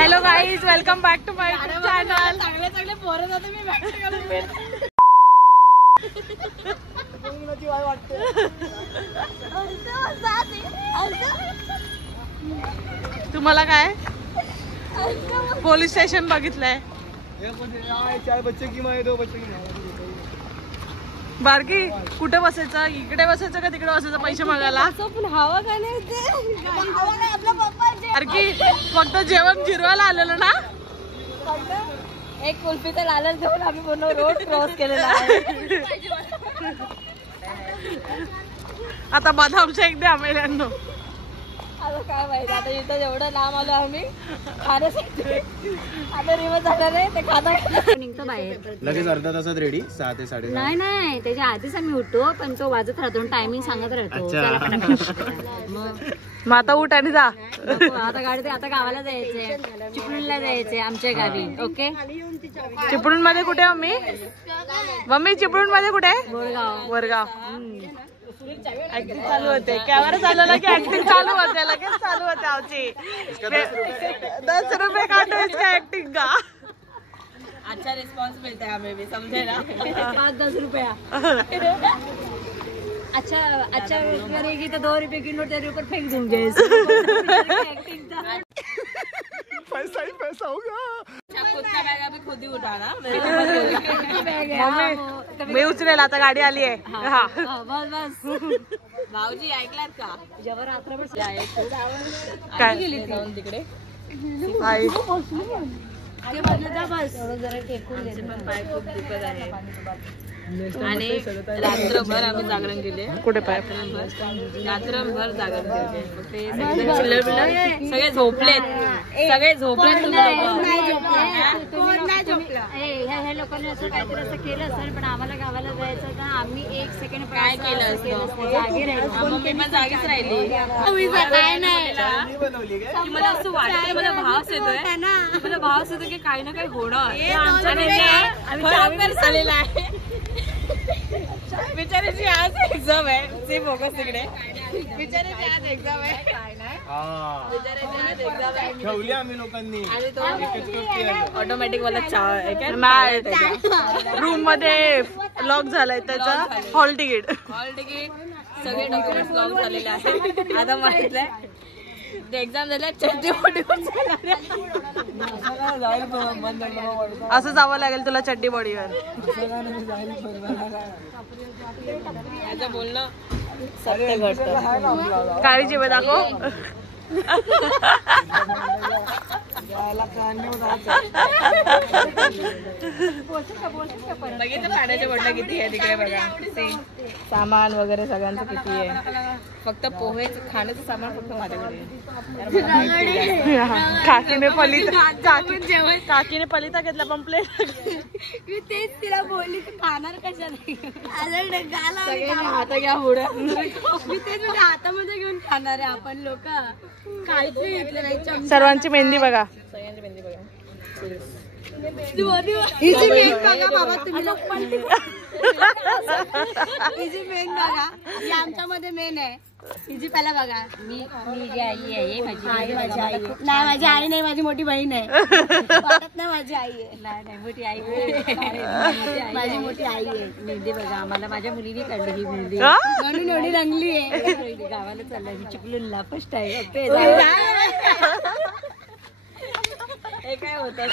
Hello guys, welcome back to my channel. चांगले चांगले पोरं जाते मी बॅग घालून तुम्हाला काय पोलीस स्टेशन बघितलंय? बारकी कुठे बसायचं? इकडे बसायचं का तिकडे बसायचं पैसे मागायला? पण हवा काय नाही आपला पप्पा. बारकी फक्त जेवण जिरवायला आलेलं ना? एक कुल्फीचा लालच देऊन आम्ही पूर्ण रोड क्रॉस केलेला आहे. आता बदाम शेक द्या मेल्यांनो. आता काय माहिती, आता इथं एवढं लांब आलो आम्ही खाण्यासाठी. आता रिवर्स झालं नाही ते खाता निघतो बाहेर लगेच अर्धा तासात रेडी. 6 ते 7:30. नाही त्याच्या आधीच आम्ही उठतो, पण तो वाजत राहतो, टायमिंग सांगत राहतो. मग आता उठ आणि जा. आता गाडी आता गावाला जायचंय, चिपळूणला जायचंय आमच्या गावी. ओके, चिपळूण मध्ये कुठे मम्मी? मम्मी चिपळूण मध्ये कुठे? बोरगाव. वरगाव. ऍक्टिंग चालू होते, कॅमेरा चालवला की ऍक्टिंग चालू होते, लगेच चालू होते आमची. 10 रुपये काटो इसका ऍक्टिंग का. अच्छा रिस्पॉन्स मिळता है हमें भी, समझे ना. 5-10 रुपया. अच्छा करेगी तो 2 रुपए की नोट तेरे ऊपर फेंक दूंगे. पैसा ही पैसा होगा. खुद का बैग अभी खुद ही उठाना. मी उचलेल, आता गाडी आली आहे. बस भाऊजी ऐकलात का? जेव्हा रात्रभर काय गेली जाऊन तिकडे आई जरा टेकून पण पाय खूप दुखत आहे. आणि रात्रभर आम्ही जागरण केले. कुठे पाय? रात्रभर जागरण केले. सगळे झोपलेत, ह्या लोकांनी असं काहीतरी असं केलं असेल, पण आम्हाला गावाला जायचं तर आम्ही 1 सेकंड काय केलं असतं, जागी राहायचं. मम्मी पण जागीच राहिली. काय नाही, मला असं वाटतं, मला भास येतोय की काही ना काही होणार. झालेलं आहे. बिचारीची आज एक्झाम आहे. सी फोकस तिकडे. बिचारीची आज एक्झाम आहे. ठेवली आम्ही लोकांनी. ऑटोमॅटिक वाला रूम मध्ये लॉक झालाय त्याचा. हॉल तिकीट सगळे डॉक्युमेंट्स लॉक झालेले आहेत. आता माहितलंय एक्झाम झाल्या चड्डी असं जावं लागेल तुला चड्डी बॉडीवर. याचं बोलणं सत्य घडतं. काळी जेवे दाखव. बघितलं पाण्याच्या बॉटल किती आहे तिकडे बघा. सामान वगैरे सगळ्यांचं किती आहे. फक्त पोहेच खाण्याचं सामान फक्त माझ्याकडे. काकीने पलिता घेतला पंपलेट. मी तेच तिला बोलली तू खाणार कशाने. हाता घ्या पुढे. मी तेच म्हणजे हातामध्ये घेऊन खाणार आहे आपण लोक. काहीच घेतलं नाही. सर्वांची मेहंदी बघा. सगळ्यांची मेहंदी बघा. हिची मेन बघा बाबा तुम्ही लोक. हिची मेन बघा. ही आमच्यामध्ये मेन आहे. हिची पहिला बघा. मी जी आई आहे माझी आई. नाही माझी आई नाही, माझी मोठी बहीण आहे. ना माझी आई आहे. नाही मोठी आई माझी मोठी आई आहे. मेहंदी बघा आम्हाला माझ्या मुलीने काढली ही मेहंदी, म्हणून एवढी रंगली आहे. गावाला चालला चिपळूणला फर्स्ट आहे. ओके हे काय होतं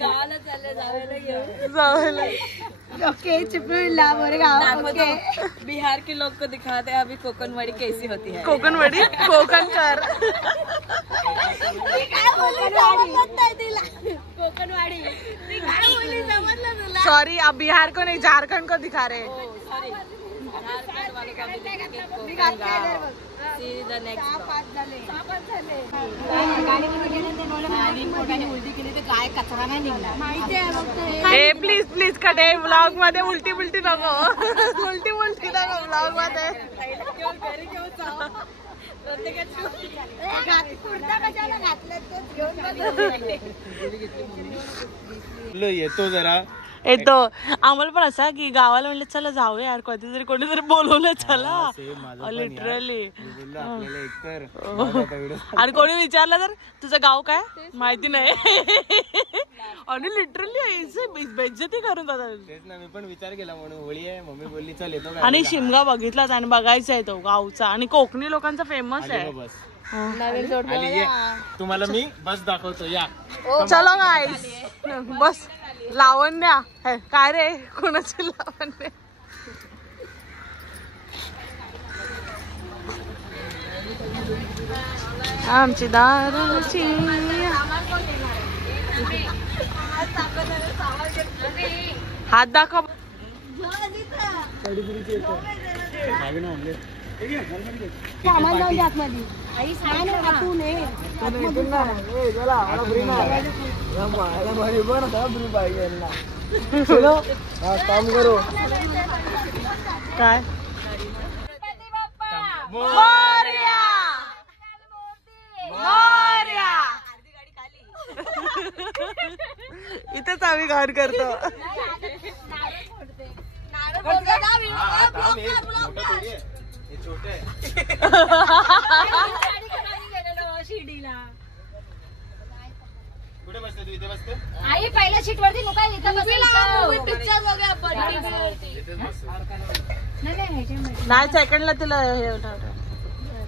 गावाला चाललं जावायला. ओके चिपळूणला बोरगाव. ओके बिहार के लोग को दिखाते हैं अभी कोकणवाड़ी कैसी होती है. कोकणवाडी कोकणकर. कोकणवाड़ी सॉरी, आप बिहार को नहीं झारखंड को दिखा रहे. सॉरी झारखंड वाले का भी कोकण. See the next. उलटी केली तर काय कचरा नाही निघला माहिती आहे. ए प्लीज प्लीज कटे ब्लॉग मध्ये उलटी उलटी नको. उलटी उलटी नको ब्लॉग मध्ये. येतो जरा येतो. आम्हाला पण असा की गावाला म्हणलं चला जाऊया यार, कधीतरी कोणीतरी बोलवलं चला, लिटरली. आणि कोणी विचारलं तर तुझं गाव काय माहिती नाही आणि लिटरली बेइज्जती करून जातात. तेच ना, मी पण विचार केला म्हणून होळी आहे, मम्मी बोलली चल येतो. आणि शिमगा बघितलाच आणि बघायचा आहे तो गावचा, आणि कोकणी लोकांचा फेमस आहे. बस नवीन जोडलं आणि ये तुम्हाला मी बस दाखवतो या. चलो गाईस, बस लावण्या काय रे, कोणाची लावण्य? आमची दारूची हात दाखव. सामान लावून द्या आतमध्ये. आई सामान कापू नये. काम करू काय इथेच आम्ही घाण करतो. कुठे बसते तू? इथे बसते. आई पहिल्या सीट वरती नको इथं पिक्चर नाही सेकंडला तिला हे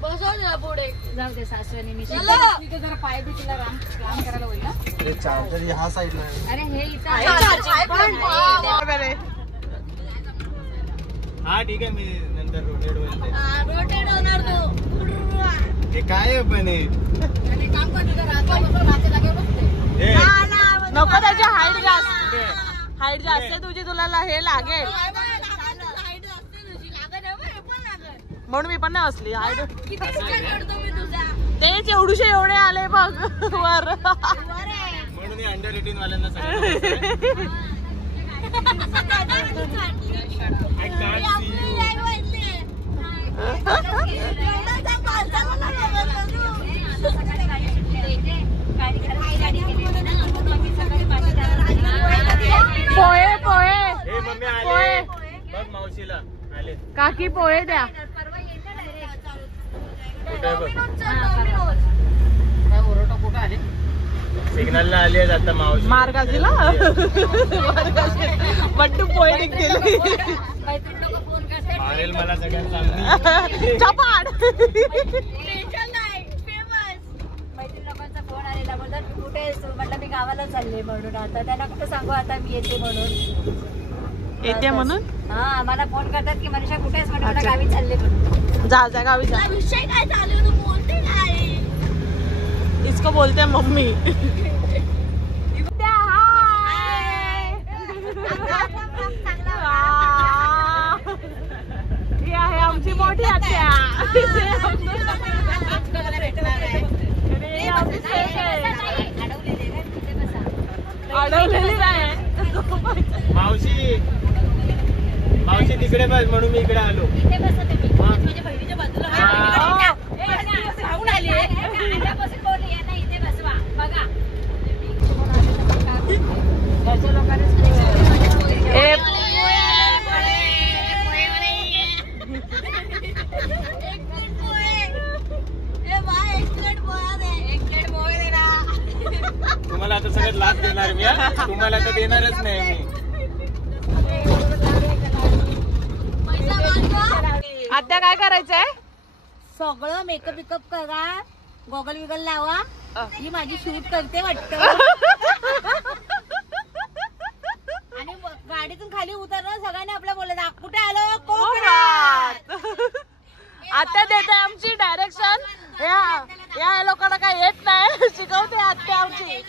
बसव पुढे. जाऊ दे सासऱ्याने मी जरा पाय बी तिला राम करायला होईल ना. चार्जर ह्या साईडला. अरे हे इथं हा ठीक आहे, मी नंतर रोटेट होईल. रोटेट होणार तू. हे काय आहे पण हे? काम करतो जागेवर बसते. हे, नको, त्याची हाईट जास्त, हाईट जास्त आहे तुझी, तुला हे लागेल म्हणून मी पण नाही असली हाईट. तेच एवढूशे एवढे आले बघ वर. म्हणून हे अंडर 18 वाल्यांना सांगितलं. पोहे पोहे हे मम्मी आले बघ, मावशीला आले. काकी पोहे द्या. सिग्नलला आली आहेत आता मावशी. मार्गाजीला बट्टू पोहे निघतील. मारेल मला सगळ्यात चांगली चपाट. मैत्रीण लोकांचा फोन आलेला, बोलतात कुठे आहेस तू? म्हटलं मी गावाला चालले म्हणून. आता त्यांना कुठे सांगू आता मी येते म्हणून. येते म्हणून? हा, मला फोन करतात की मनीषा कुठे आहेस? म्हटलं गावी चालले म्हणून. जा गावी जा. विषय काय चालू तू बोलते काय? इसको बोलते मम्मी. ही आहे आमची मोठी आत्या. अडवलेली नाही. मावशी, मावशी तिकडे बस म्हणून मी इकडे आलो. इथे बसा तुम्ही. माझ्या बहिणीच्या बाजूला राहून आली. बोलली यांना इथे बसवा. बघा त्याच्या लोकांनी तुम्हाला आता सगळ्यात लाभ देणार मी. तुम्हाला तर देणारच नाही मी. आत्या काय करायचंय? सगळं मेकअप विकअप करा, गॉगल विगल लावा. ही माझी शूट करते वाटतं. आणि गाडीतून खाली उतरणार सगळ्यांनी आपल्या बोलायचं कुठे आलो? कोकणात. आत्या देते आमची डायरेक्शन. या लोकांना काय येत नाही, शिकवते आत्या आमची.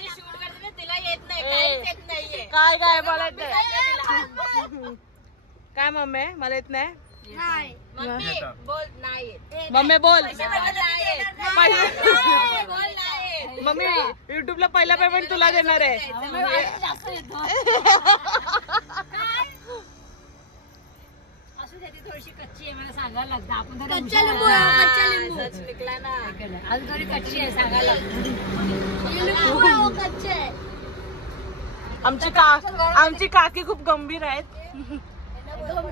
तिला येत नाही, काय काय मला येत नाही. काय मम्मी मला येत नाही. मम्मी बोल. मम्मी युट्यूबला पहिला पेमेंट तुला देणार आहे. असू दे, ती थोडीशी कच्ची आहे, मला सांगायला लागतं. आपण अजून थोडी कच्ची आहे, सांगायला लागतं. आमची काकी खूप गंभीर आहेत.